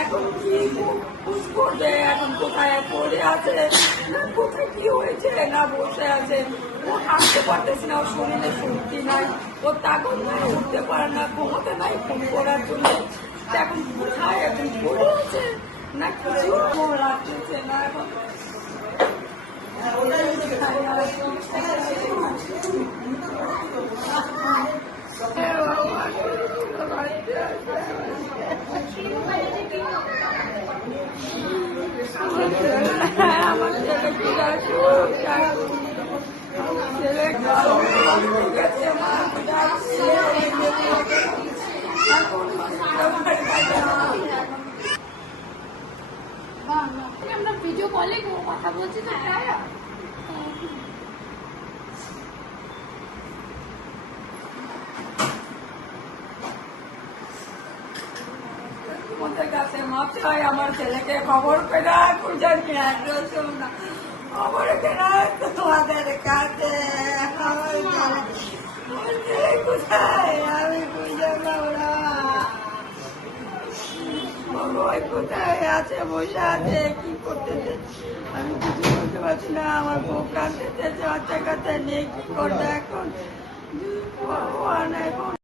এখন কি বুঝ করবে, এখন কোথায় পড়ে আছে, কোথায় কি হয়েছে, না বসে আছে, ও হাঁটতে পারতেছে না, ওর শরীরে শক্তি নাই, ওর তাগত নাই, উঠতে পারে না, ঘুমোতে নাই ফোন করার জন্য। এখন কোথায় এখন পড়ে আছে, না কিছু রাখতেছে না। এখন আমার ছেলে কি ছেলে গেছে আমরা ভিডিও কলে কথা বলছি তো তোমাদের কাছে মাপ চাই, আমার ছেলেকে খবর পেলা খুঁজে নিয়ে আসো না, খবর পেলা তোমাদের কাছে। আমার ছেলে কোথায়, আমি খুঁজে পাবো না। ওই কোথায় আছে, বসে আছে, কি করতেছে আমি কিছু বলতে পারছি না। আমার বউ কাঁদতেছে, বাচ্চা কাছে নেই, কি করবে এখন।